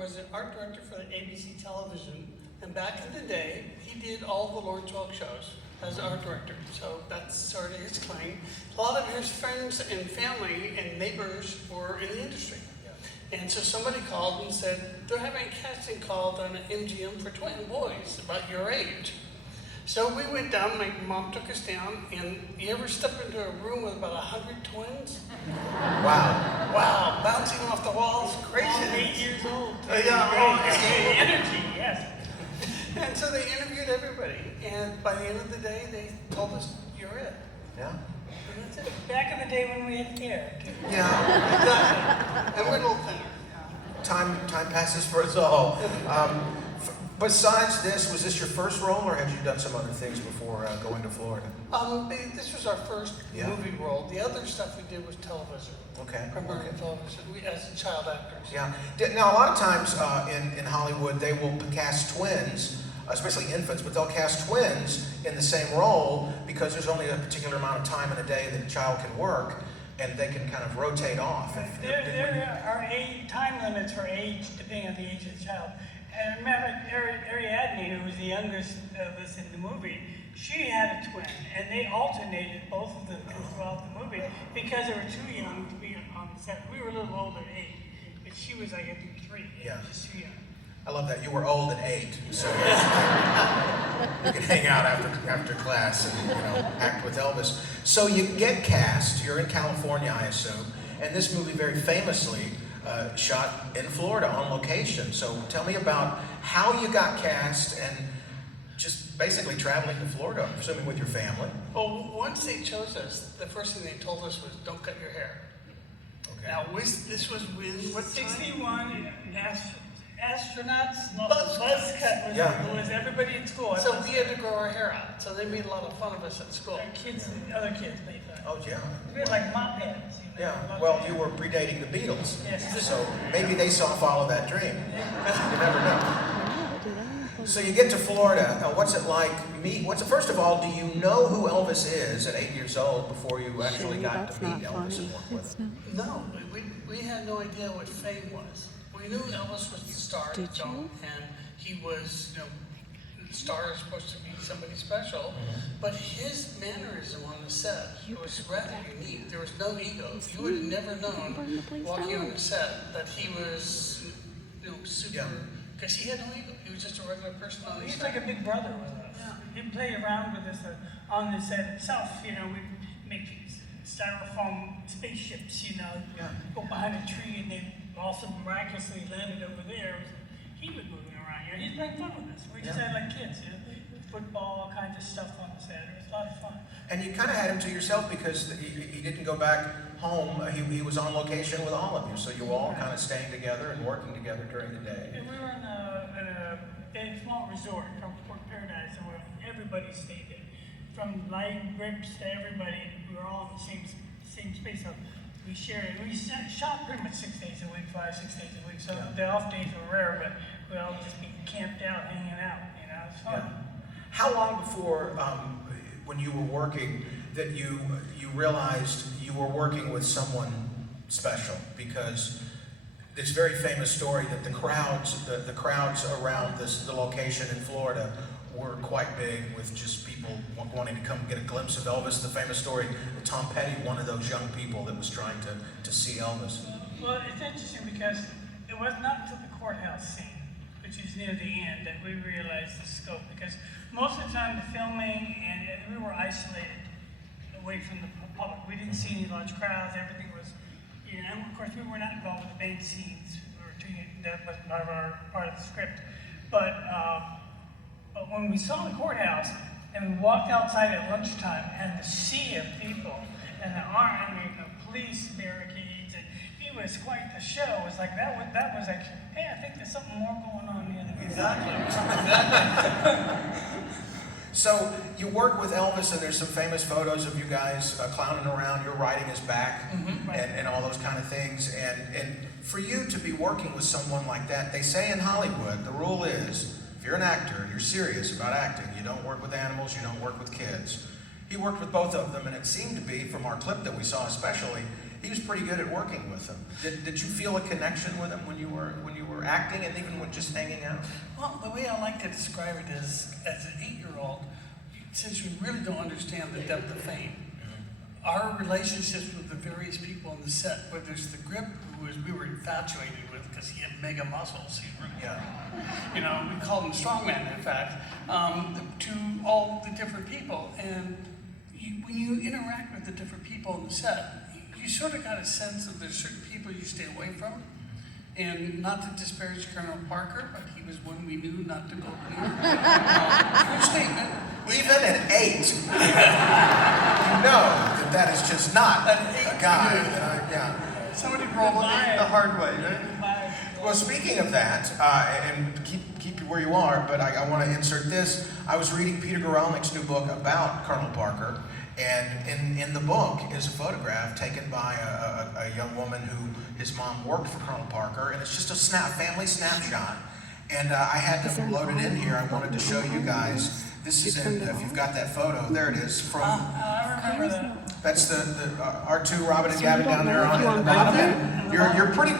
was an art director for the ABC television, and back in the day, he did all the Lawrence Welk shows as art director. So that's sort of his claim. A lot of his friends and family and neighbors were in the industry. And so somebody called and said, they're having a casting call down at MGM for twin boys about your age. So we went down, my mom took us down, and you ever step into a room with about 100 twins? Wow. Wow, bouncing off the walls, crazy. All 8 years old. Yeah, Energy, yes. And so they interviewed everybody, and by the end of the day, they told us, you're it. Yeah. And that's it. Back in the day when we had hair, too. Yeah. Exactly. And we're a little thinner. Time passes for us all. Besides this, was this your first role, or had you done some other things before going to Florida? This was our first movie role. The other stuff we did was television. Okay. Primarily television. We, as child actors. Yeah. Now, a lot of times in Hollywood, they will cast twins, especially infants, but they'll cast twins in the same role because there's only a particular amount of time in a day that a child can work, and they can kind of rotate off. There are time limits for age, depending on the age of the child. And remember, Ariadne, who was the youngest of us in the movie, she had a twin, and they alternated both of them throughout the movie because they were too young to be on the set. We were a little older at 8, but she was like, I think, 3. Yeah. Just too young. I love that. You were old at 8, so you could hang out after class and act with Elvis. So you get cast. You're in California, I assume, and this movie very famously shot in Florida on location. So tell me about how you got cast and just basically traveling to Florida, I'm assuming with your family. Well, once they chose us, the first thing they told us was, don't cut your hair. Okay. Now, this was with what time? 61 astronauts, Buzz cut was everybody in school. So we had to grow our hair out. So they made a lot of fun of us at school. Other kids made fun. Oh, yeah. We had like mop heads. Yeah, well, you were predating the Beatles, Yes. so maybe they saw Follow That Dream. You never know. So you get to Florida. Now, what's it like? First of all, do you know who Elvis is at 8 years old before you actually got to meet Elvis and work with him? No, we had no idea what fame was. We knew Elvis was the star of the film, and he was, the star is supposed to be somebody special, but his mannerism on the set was rather unique. There was no ego. You would have never known walking on the set that he was, super, because he had no ego. He was just a regular person on the set. He's like a big brother with us. Yeah. He'd play around with us on the set itself. We'd make styrofoam spaceships, go behind a tree and they also miraculously landed over there. He was moving around. He's playing fun with us. We just had like kids, football, all kinds of stuff on the set. It was a lot of fun. And you kind of had him to yourself because he didn't go back home. He was on location with all of you, so you were all kind of staying together and working together during the day. And we were in a small resort from Port Paradise, where everybody stayed there. From light grips to everybody, we were all in the same space. So we shared it. We shot pretty much 6 days a week, 6 days a week. So the off days were rare, but we all just be camped out, hanging out. It was fun. Yeah. How long before, when you were working, that you realized you were working with someone special? Because this very famous story that the crowds around the location in Florida were quite big, with just people wanting to come get a glimpse of Elvis. The famous story that Tom Petty, one of those young people that was trying to see Elvis. Well, it's interesting because it was not until the courthouse scene, which is near the end, that we realized the scope. Because most of the time, the filming, and we were isolated away from the public. We didn't see any large crowds. Everything was, and of course, we were not involved with the main scenes. That was part of the script. But when we saw the courthouse and we walked outside at lunchtime, and the sea of people and the police barricades, and it was quite the show. It was like that was like, hey, I think there's something more going on here. Exactly. So you work with Elvis, and there's some famous photos of you guys clowning around. You're riding his back, and all those kind of things. And for you to be working with someone like that, they say in Hollywood, the rule is, if you're an actor, you're serious about acting. You don't work with animals, you don't work with kids. He worked with both of them, and it seemed to be, from our clip that we saw especially, he was pretty good at working with them. Did you feel a connection with him when you were acting, and even when just hanging out? Well, the way I like to describe it is, as an 8-year-old, since you really don't understand the depth of fame, our relationships with the various people on the set, whether it's the Grip, we were infatuated with because he had mega muscles. You know, we called him Strongman, in fact, to all the different people. And when you interact with the different people on the set, you sort of got a sense of there's certain people you stay away from. And not to disparage Colonel Parker, but he was one we knew not to go near. True statement. Even at 8, you know that is just not a guy that I, Somebody probably the hard way, right? Well, speaking of that, and keep you where you are, but I want to insert this. I was reading Peter Guralnick's new book about Colonel Parker, and in the book is a photograph taken by a young woman who his mom worked for Colonel Parker, and it's just a family snapshot. And I had to load it in here. I wanted to show you guys. This is in, if you've got that photo, there it is. From I remember that. that's the R2, Robin and Gavin down there on the bottom. And you're pretty.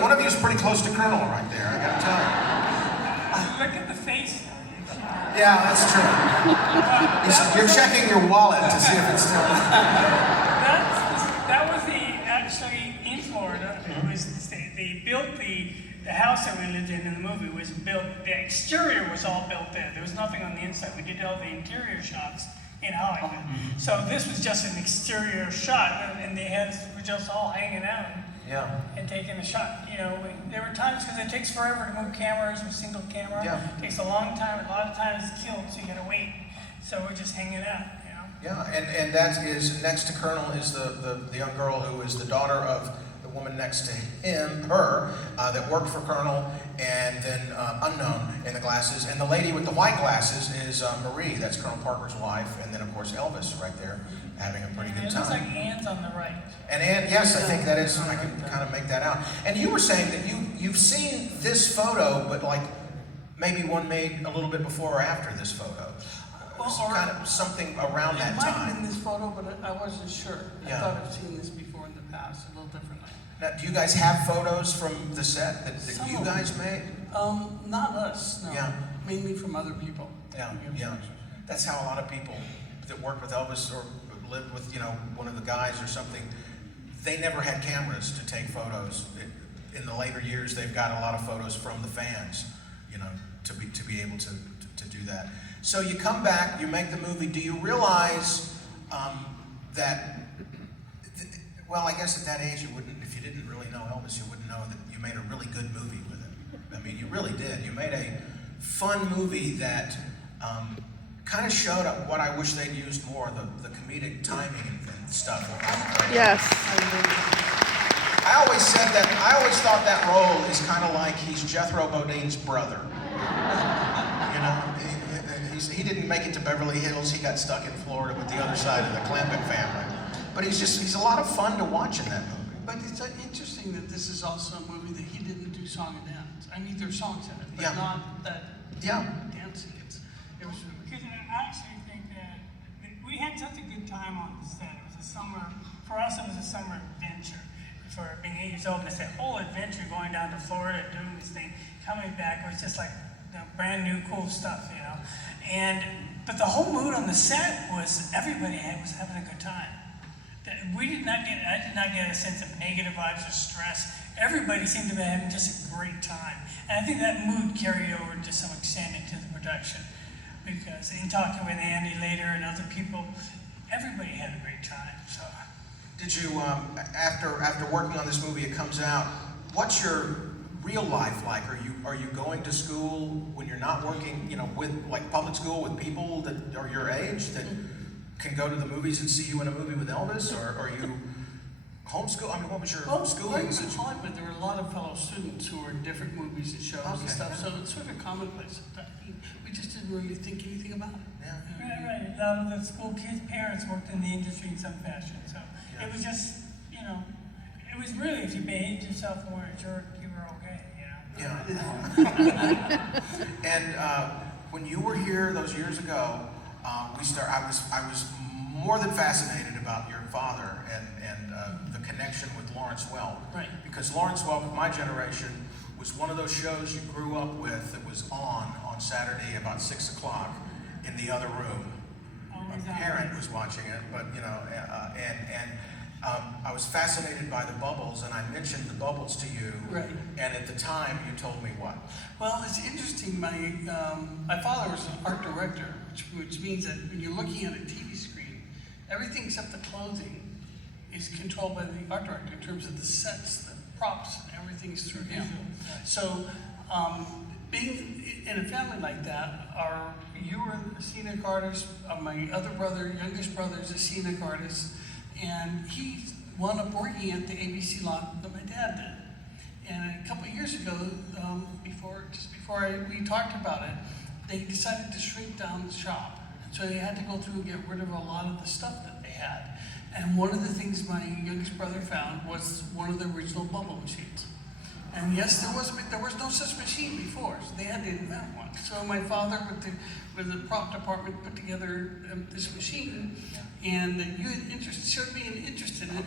One of you is pretty close to Colonel right there. I got to tell you. Look at the face. Yeah, that's true. You're checking your wallet to see if it's still. That was actually in Florida. It was they built the house that we lived in the movie was built. The exterior was all built there. There was nothing on the inside. We did all the interior shots in Hollywood. So this was just an exterior shot, and they were just all hanging out. Yeah. And taking a shot. You know, there were times because it takes forever to move cameras with single camera. Yeah. It takes a long time. A lot of times it's killed, so you gotta wait. So we're just hanging out. You know. Yeah, and that is next to Colonel is the young girl who is the daughter of the woman next to her, that worked for Colonel, and then unknown in the glasses. And the lady with the white glasses is Marie, that's Colonel Parker's wife, and then of course Elvis right there having a pretty good It time. looks like Anne's on the right. And Anne, yes, I think that is, I can kind of make that out. And you were saying that you've seen this photo, but like maybe one made a little bit before or after this photo. Or Kind of something around that It might have been time. this photo, but I wasn't sure. Yeah. I thought I've seen this before in the past, a little differently. Now, do you guys have photos from the set that Some you of them. guys made? Not us, no. Yeah. Mainly from other people. Yeah. That's how a lot of people that worked with Elvis or lived with, one of the guys or something, they never had cameras to take photos. In the later years, they've got a lot of photos from the fans, to be able to do that. So you come back, you make the movie. Do you realize that? Well, I guess at that age, you wouldn't. If you didn't really know Elvis, you wouldn't know that you made a really good movie with him. I mean, you really did. You made a fun movie that kind of showed up what I wish they'd used more, the comedic timing and stuff. Yes. I always thought that role is kind of like he's Jethro Bodine's brother. He didn't make it to Beverly Hills. He got stuck in Florida with the other side of the Clampett family. But he's a lot of fun to watch in that movie. But it's interesting that this is also a movie that he didn't do song and dance. I mean, there's songs in it, but Yeah. not that Yeah. dancing. It was Because I actually think that we had such a good time on the set. It was a summer, for us it was a summer adventure. For being 8 years old, and it's a whole adventure going down to Florida, doing this thing, coming back, it was just like brand new cool stuff, but the whole mood on the set was everybody was having a good time. I did not get a sense of negative vibes or stress. Everybody seemed to be having just a great time. And I think that mood carried over to some extent into the production. Because in talking with Andy later and other people, everybody had a great time. So, Did you, after working on this movie, it comes out, what's your real life like? Are you going to school when you're not working, with like public school with people that are your age that can go to the movies and see you in a movie with Elvis, or are you homeschool? I mean, what was your schooling Like situation? Hollywood, there were a lot of fellow students who were in different movies and shows Okay. and stuff, so it's sort of commonplace. We just didn't really think anything about it. Yeah. right. A lot of the school kids' parents worked in the industry in some fashion. So Yeah. it was just, it was really, if you behaved yourself and weren't a jerk, you were okay, Yeah. And when you were here those years ago, I was more than fascinated about your father and the connection with Lawrence Welk. Right. Because Lawrence Welk, of my generation, was one of those shows you grew up with that was on Saturday about 6 o'clock in the other room. My parent was watching it, but I was fascinated by the bubbles, and I mentioned the bubbles to you. Right. And at the time, you told me what? Well, it's interesting. My father was an art director, which means that when you're looking at a TV screen, everything except the clothing is controlled by the art director in terms of the sets, the props, and everything's through him. So, being in a family like that, you were a scenic artist. My other brother, youngest brother, is a scenic artist, and he wound up working at the ABC lot that my dad did. And a couple of years ago, before we talked about it, they decided to shrink down the shop. So they had to go through and get rid of a lot of the stuff that they had. And one of the things my youngest brother found was one of the original bubble machines. And yes, there was no such machine before, so they had to invent one. So my father, with the prop department, put together this machine, and you had showed me an interest in it.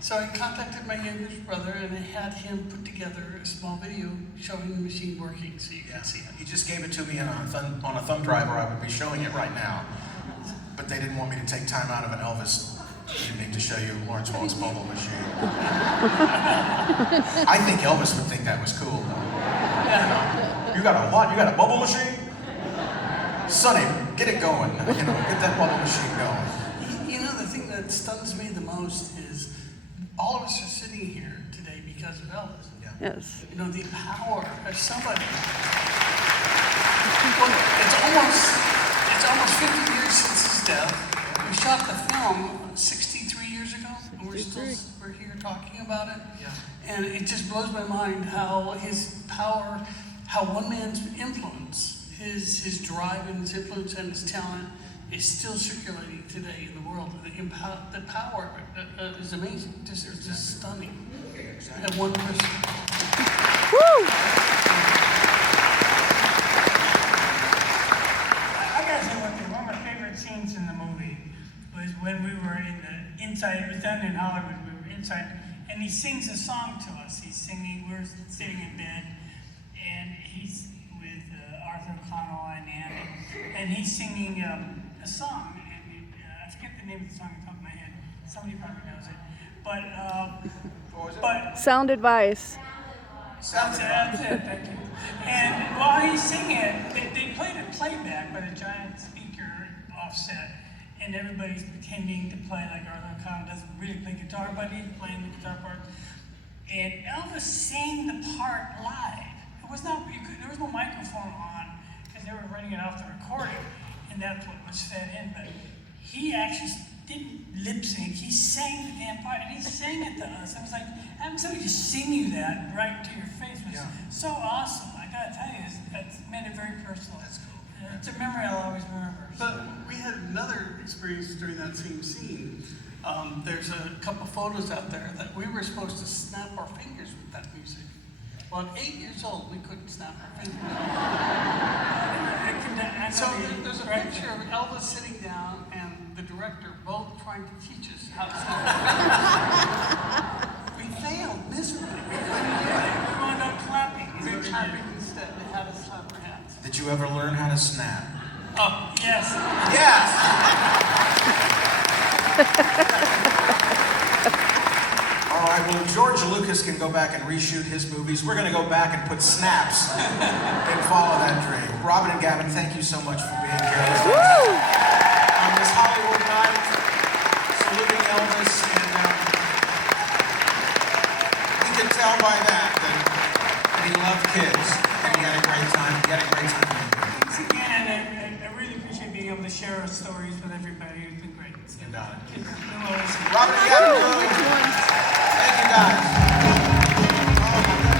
So I contacted my youngest brother, and I had him put together a small video showing the machine working, so you could see it. He just gave it to me on a thumb drive, or I would be showing it right now. But they didn't want me to take time out of an Elvis evening to show you Lawrence Welk's bubble machine. I think Elvis would think that was cool, though. You got a what? You got a bubble machine? Sonny, get it going. Get that bubble machine going. You know, the thing that stuns me the most is all of us are sitting here today because of Elvis. Yes. You know, the power of somebody. Well, it's almost 50 years since his death. We shot the film 63 years ago, and we're here talking about it. Yeah. And it just blows my mind how his power, how one man's influence, his drive and his influence and his talent is still circulating today in the world. The power of it is amazing. It's just stunning. That one person. Woo! I gotta say one of my favorite scenes in the movie was when we were in the inside. It was done in Hollywood. We were inside, and he sings a song to us. He's singing. We're sitting in bed, and he's with Arthur O'Connell and Andy, and he's singing a song. And I forget the name of the song off the top of my head. Somebody probably knows it, but What was it? but. Sound advice. That's it, thank you. And while he's singing it, they played a playback with a giant speaker offset, and everybody's pretending to play like Arthur O'Connell doesn't really play guitar, but he's playing the guitar part. And Elvis sang the part live. It was not, there was no microphone on, because they were running it off the recording, and that's what was fed in, but he actually didn't lip sync, he sang the damn part, and he sang it to us. I was like, having somebody just sing you that right to your face was so awesome. I gotta tell you, that's made it very personal. That's cool. It's a memory I'll always remember. But we had another experience during that same scene. There's a couple photos out there that we were supposed to snap our fingers with that music. Well, at 8 years old, we couldn't snap our fingers. So there's a picture of Elvis sitting down and the director both trying to teach us how to snap. We failed miserably. We wound up clapping. We were clapping instead. They had us clap our hands. Did you ever learn how to snap? Oh, yes. Yes! All right, well, George Lucas can go back and reshoot his movies. We're going to go back and put snaps and follow that dream. Robin and Gavin, thank you so much for being here on this Hollywood night, saluting Elvis, and we can tell by that he loved kids, and he had a great time. He had a great time. Thanks again, and I really appreciate being able to share our stories with everybody. It's been great. So, And, it was- Robin and Gavin,